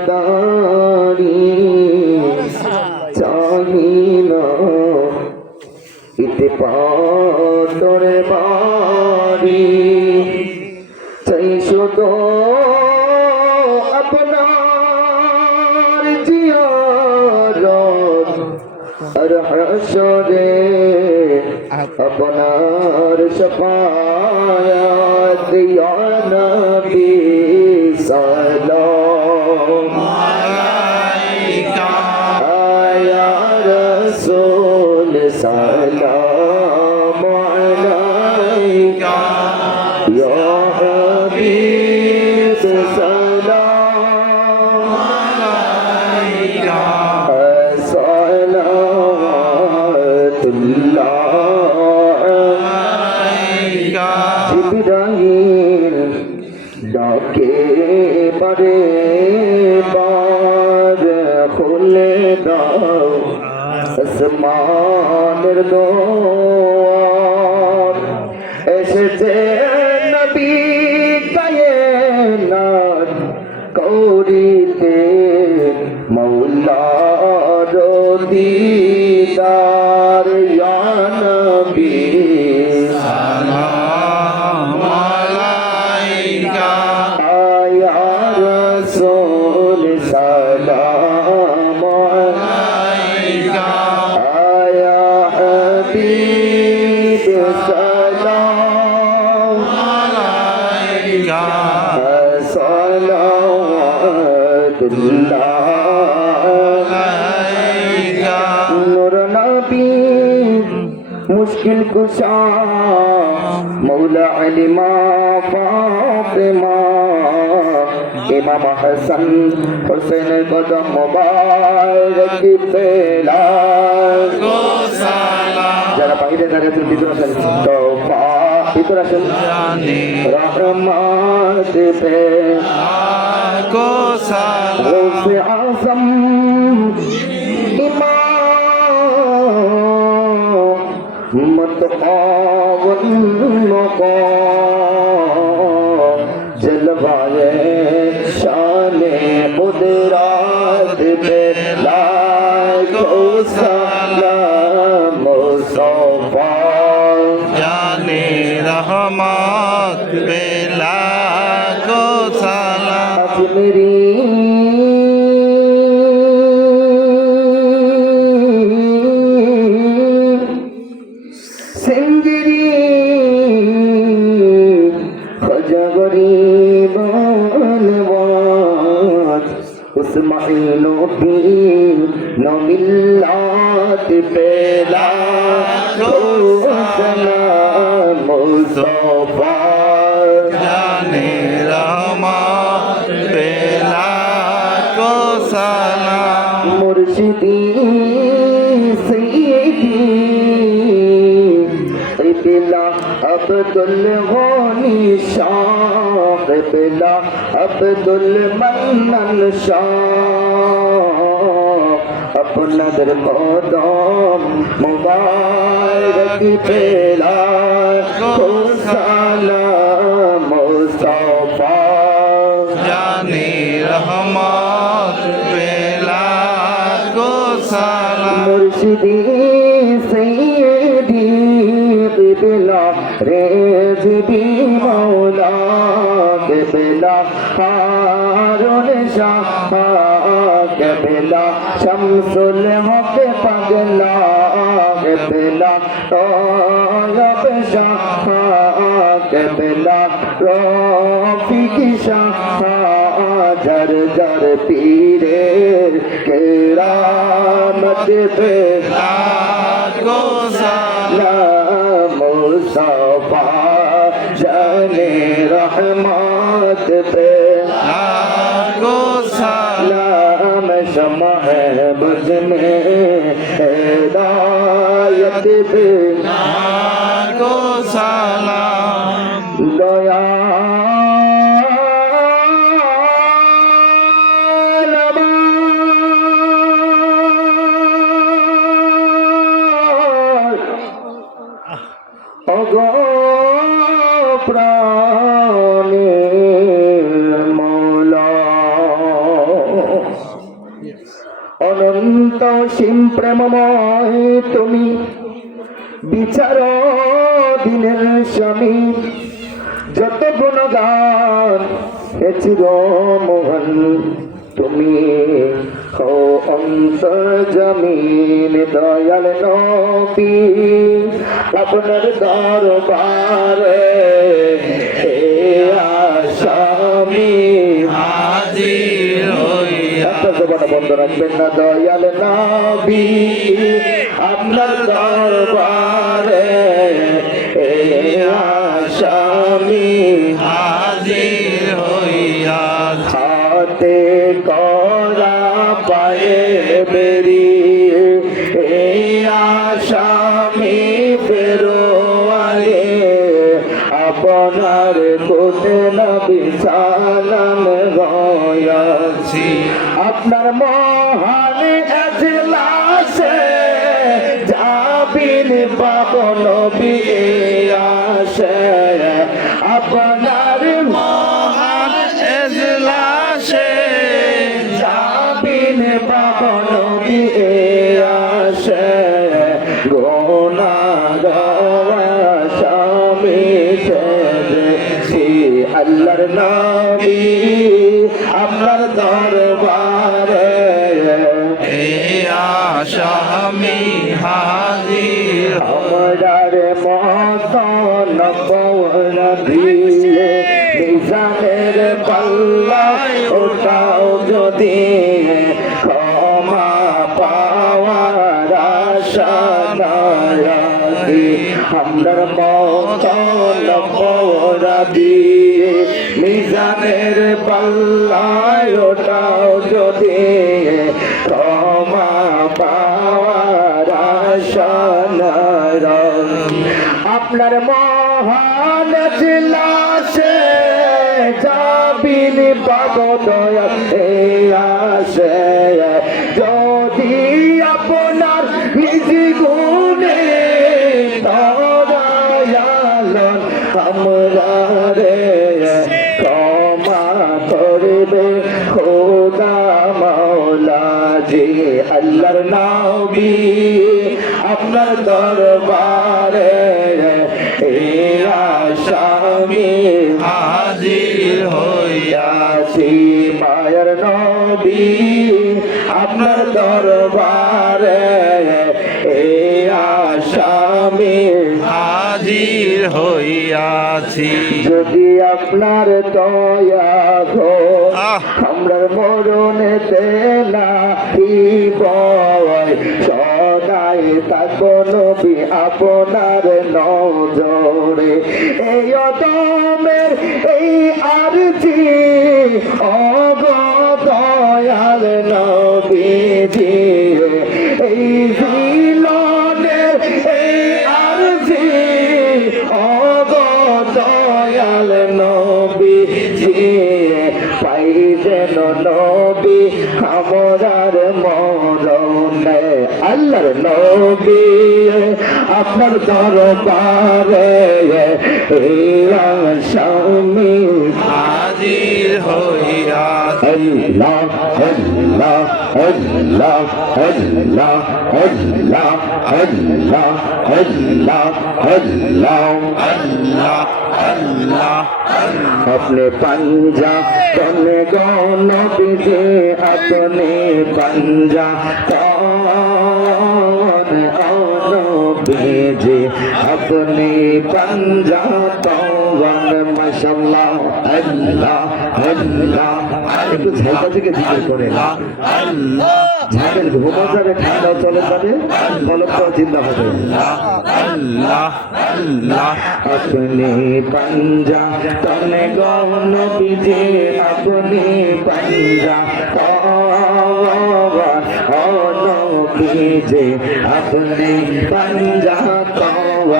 দুনিয়াদারি চাহি না ইতে পাতরে বাড়ি চাই শুধু আপনার জিয়ারত আর হাসরে আপনার শাফায়াত ইয়া নবী সালাম আলাইকা ইয়া রাসূল সালাম আলাইকা ইয়া হাবিব সালাম আলাইকা জিবরাইল ডাকে বারে বার খুলে দাও আসমানের দোয়ার এসেছে নবী কায়নাত করিতে মওলার দিদার ইয়া নবী সালাম আলাইকা ইয়া রাসূল সালাম আলাইকা ইয়া হাবিব সালাম আলাইকা সালাওয়াতুল্লাহ আলাইকা নূর নবী মুশকিল কুশা মৌলা আলিমা ফাতেমা ইমাম হাসান হুসেন কদম মুবারক পেলা গো সালাম যারা বাইরে দাঁড়িয়ে ভিতরে আসেন তোফা ভিতরে আসেন রহমত পে গো সালাম গৌসে আজম متقاون مقام جلوائے شان قدرت پہ لاکھوں سلام مصطفیٰ جان رحمت پہ لاکھوں سلام میری اسماعیل بھی نملات پیلا تو سلام مصطفیٰ جان رحمت پیلا کو سلام مرشدی سیدی قبلہ عبدالغنی شاہ قبلہ عبدالمنن شاہ আপনাদের কদম মুবারক পেলা সালাম মুস্তাফা জানে রহমত পেলা কো সালাম মুর্শিদি সৈয়দি কিবলা রেজবি মাওলা কিবলা হারুন শাহ কিবলা শামসুল হক পাগলা কিবলা তলব শাহ কিবলা রফিক শাহ জর জর পীরের কেরামত पे लाखो सलाम मुस्तफा जाने रहमत पे लाखो सलाम शम्ह बुझ में हिदायत पे लाखो सलाम दया প্রাণে অসীম প্রেমময় তুমি, বিচার দিনের স্বামী, যত গুণগান হে চিরমোহন তুমি, হো অন্তর্জামিন দয়াল নবী, আপনার দরবারে হে আসামি হাজির হইয়া। জবান বন্ধ রাখবেন না। দয়াল নবী আপনার দরবারে হে আসামি হাজির হইয়া। হাতে করা পায়ে বেরিয়ে এই আসামি ফেরোয়ারে, আপনার কোতে নবী সালাম গয়াছি। আপনার মহান এজলাসে যাবিন পাবো নবী আসে, আপনার মহান এজলাসে যাবিন পাবো নবী আসে। গুনাহগার স্বামী সেজেছি আল্লাহর নবী আপনার দরবারে, এই আশা আমি হাজির। আমরার মত নবওয়ালা দিয়ে মিজানের পাল্লায় ওঠাও যদি, ক্ষমা পাওয়ার আশা নারাজি। আমরার মত নবওয়ালা দিয়ে মিজানের পাল্লায় ওঠাও যদি, ক্ষমা পাওয়ার আশা নারাজি। আপনার মহান এজলাসে যাবিন পাবো দয়া আসে, যদি আপনার নিজ গুণে দয়ালন আমরা রে ক্ষমা করবে খোদা মাওলা জি। আল্লাহর নবী আপনার দরবারে এই আসামি হাজির হইয়াছি। মায়ের নবী আপনার দরবারে এই আসামি হাজির হইয়াছি। যদি আপনার দয়া গো আমরার মরণেতে নাহিবয়, সদাই থাকবো নবী আপনার নজরে। এই অদমের এই আরজি অগ দয়াল নবীজি, এই জিলনের এই আরজি অগ দয়াল নবীজি, পাই যেন নবী আমরার মরণে। আল্লাহর নবী আপনার দরবারে স্বামী হাজির হইয়া। আল্লাহ আল্লাহ আল্লাহ আল্লাহ আল্লাহ আল্লাহ আল্লাহ আল্লাহ আল্লাহ আল্লাহ। अपने पंजा तने गौन बिजे, अपने पंजा तौन औनो भेजे, अपने पंजा तौन माशाल्लाह अल्लाह अल्लाह। একটু ঝালটা থেকে জিকির করে ঝাঁকের ঘুমাচারে ঠান্ডা চলে যাবে, মলকটাও চিন্তা হবে। अपने पंजा तने गौन बिजे, अपने पंजा औनो बीजे, अपने पंजा तौन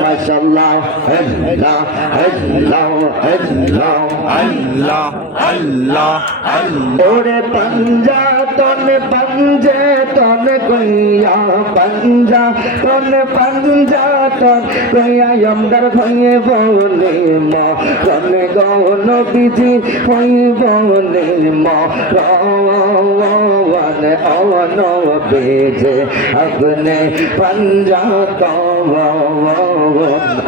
माशाल्लाह अल्लाह अल्लाह अल्लाह अल्लाह। আল্লাহ আল্লাহ আল্লাহ ওরে পাঞ্জা তনে পাঞ্জে তনে কইয়া পাঞ্জা তনে পাঞ্জা তন কইয়া আমদার হয়ে বলে মা তনে গৌন বিধি হয়ে বলে মা রাওয়ান অন বেজে अपने पंजा तो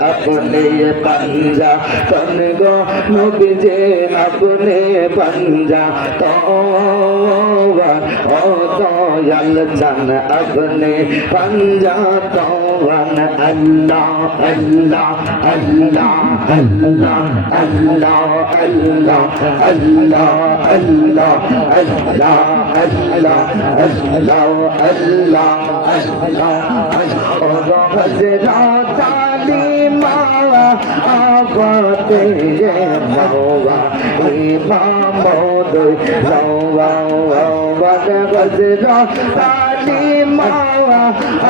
अपने पंजा तन गो नबीजे अपने पंजा तो ओ दयाल जान अपने पंजा तो अल्लाह अल्लाह अल्लाह अल्लाह अल्लाह अल्लाह अल्लाह अल्लाह अल्लाह अल्लाह अल्लाह अल्लाह आबाते मौवा इमामोद रवा वद गजरा ताली मावा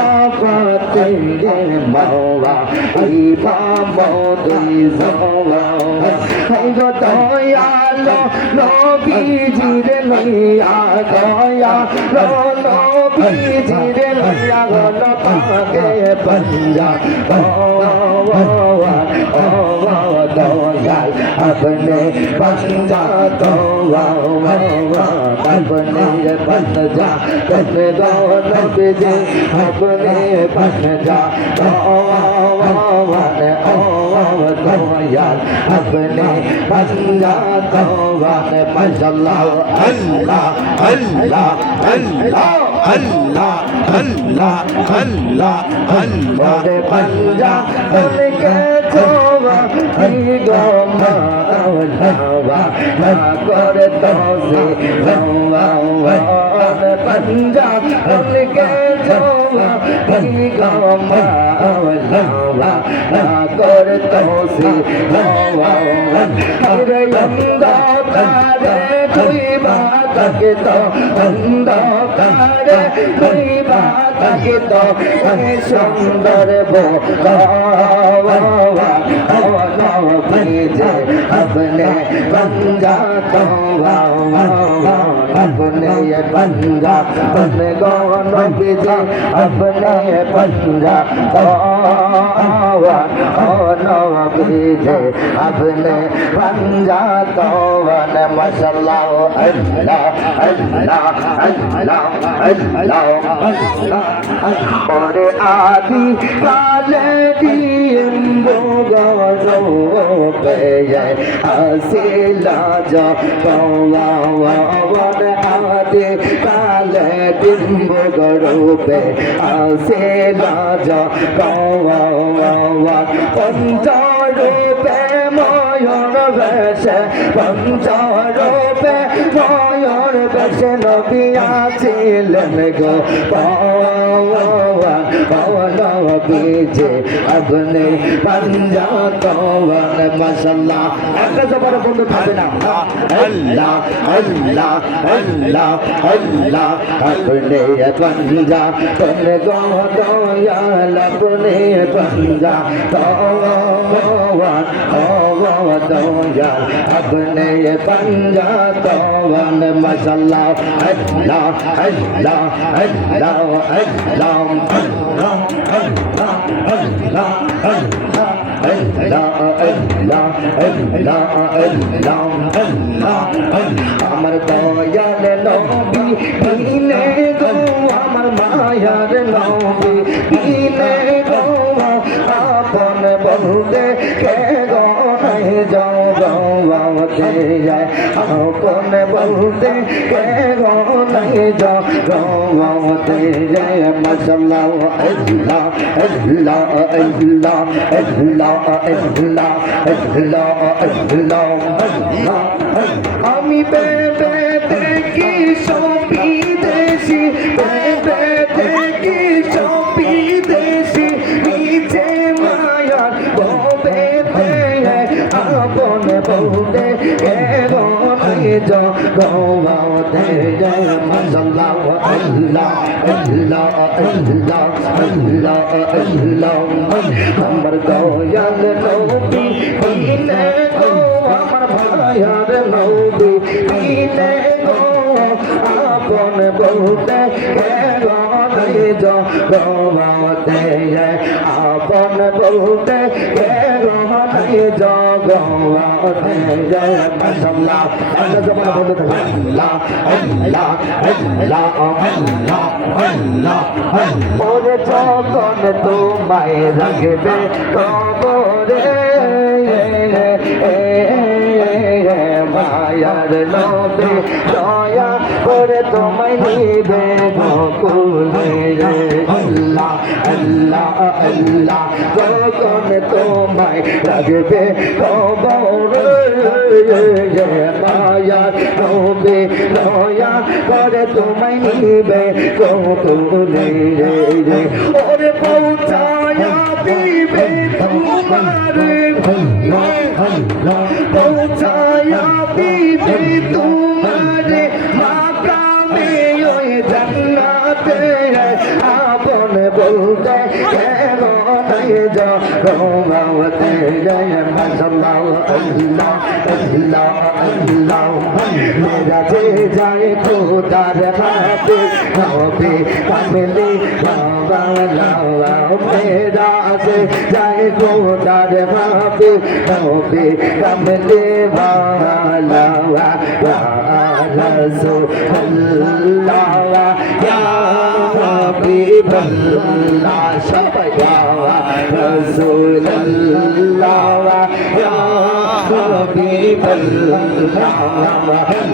आबाते मौवा इमामोद रवा है गो दयालो नबीजीर लइया दयालो नबीजीर लइया गलो पाके पंजा दयाल अपने पंजा तो अपने पंजा अपने गौन बिजे अपने पंजा दयाल अपने पंजा तो माशाअल्लाह अल्लाह अल्लाह अल्लाह अल्लाह अल्लाह अल्लाह अल्लाह ओरे पंजा तलके छोवा गो मावा ना करे तो से रवा ओरे पंजा तलके छोवा गो मावा ना करे तो से रवा अरे अंगा तारे कोई बात के तो अंधकारे कोई बात के तो सुंदर भीजे अपने पंजा तो अपने ये पंजा अपने गौन भीजे अपने पंजा तो भीजे अपने पंजा तो माशाअल्लाह अल्लाह अल्लाह अल्लाह अल्लाह अल्लाह और आदि काले दियो गो पे हसीला जो कौवा वन आदि काले दियो गो पे हसीला जो कौवा पंचारो पे मयूर वैसे पंचारो पे मयूर वैसे नबी आছিলেন गो पवन बीजे अपने पंजा तो माशाअल्लाह एक जबर बंद थाकবে না अल्लाह अल्लाह अल्लाह अल्लाह अपने पंजा तने गो दयाल अपने पंजा तो दयाल अपने पंजा तो माशाअल्लाह अल्लाह अल्लाह अल्लाह अल्लाह আমার দয়াল নবী দিনে গো আমার মায়ার নবী দিনে গো আপন বলতে কে গো নাই যাও গাওয়াতে যায় আপন বলতে কে গো নাই যাও গাওয়াতে যায় মাশাআল্লাহ আল্লাহ আল্লাহ আল্লাহ আল্লাহ আল্লাহ আল্লাহ আল্লাহ আমি বেবে দেখি সপি দেশি বেবে দেখি সপি দেশি নিচে মায়ার ববে আপন বলতে এগো নাই যাও গাওয়াতে যায় মাশাআল্লাহ আল্লাহ আল্লাহ আল্লাহ আল্লাহ আল্লাহ আমার দয়াল নবী দিনে গো আমার মায়ার নবী বিনে গো আপন বলতে কেন জগতে আপন বলতে কেন জগতে আল্লাহ আল্লাহ জবান বলতে থাকে আল্লাহ আল্লাহ আল্লাহ আল্লাহ আল্লাহ ওরে যখন তোমায় রাখবে কবরে মায়ার নবী দয়া করে তোমায় নিবে বকুলে আল্লাহ আল্লাহ আল্লাহ যখন তোমায় রাখবে কবরে মায়ার নবী দয়া করে তোমায় নিবে বকুলে ওরে পৌঁছায়া দিবে তোমারে পৌঁছায়া দিবে তোমারে মাকামে ওই জান্নাতে আপন বলতে কেন জগতে আল্লাহ আল্লাহ আল্লাহ আল্লাহ মেরা যে যায় খোদার হাতে হবে কামলি বাবা লাওয়া মেরা যে যায় খোদার হাতে হবে কামলি বাবা লাওয়া রাসূলুল্লাহ ইয়া হাবিবাল্লাহ শাফায়া রাসূলুল্লাহ ইয়া হাবিবাল্লাহ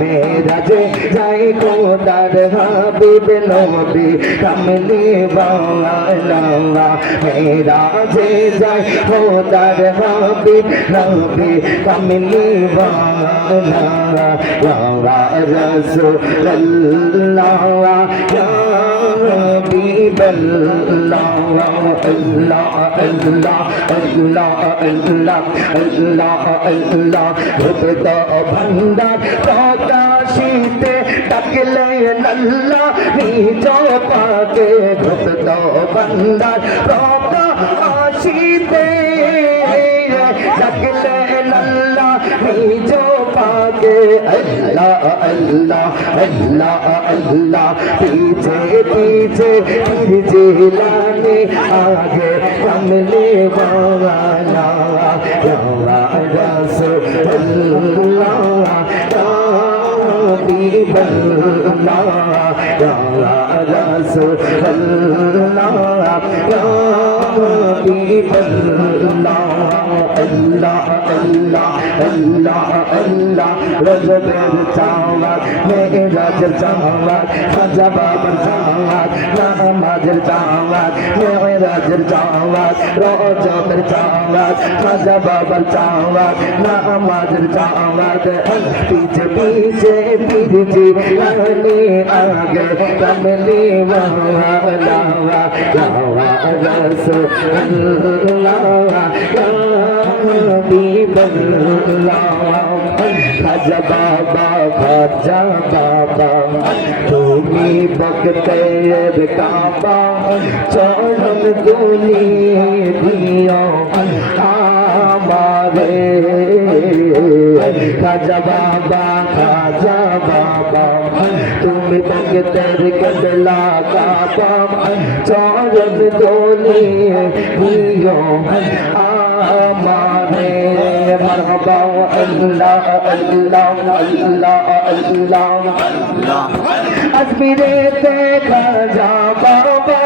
মেরা যে যায় খোদার হাবিব নবী কামলি বাওয়ালা মেরা যে যায় খোদার হাবিব নবী কামলি বাওয়ালা রাসূলুল্লাহ ইয়া হাবিবাল্লাহ আল্লাহ আল্লাহ আল্লাহ আল্লাহ আল্লাহ আল্লাহ ভূত ভণ্ডার প্রকাশিতে ডাকলে আল্লাহ নিজ পাকে ভূত ভণ্ডার প্রকাশিতে ডাকলে আল্লাহ নিজ পাকে अल्लाह अल्लाह अल्लाह अल्लाह पीछे पीछे जिलाने आगे कमले वाला रसूलुल्लाह हबीबल्लाह रसूलुल्लाह हबीबल्लाह अल्लाह अल्लाह अल्लाह अल्लाह रज़बेर चावत मेराजर चावत खजबाबर चावत नामाजर चावत मेराजर चावत रोज़बेर चावत खजबाबर चावत नामाजर चावत पीछे पीछे पीछे आने आगे कमली वाला रसूलुल्लाह हबीबल्लाह खाजा बाबा खाजा बाबा তুমি বকতের কাবা চরণ দুলি দিও আমারে খাজা বাবা তুমি বকতের কবলা কাবা চরণ দুলি দিও আমারে مرحبا الله الله الله الله أسميري تيكا جا بابا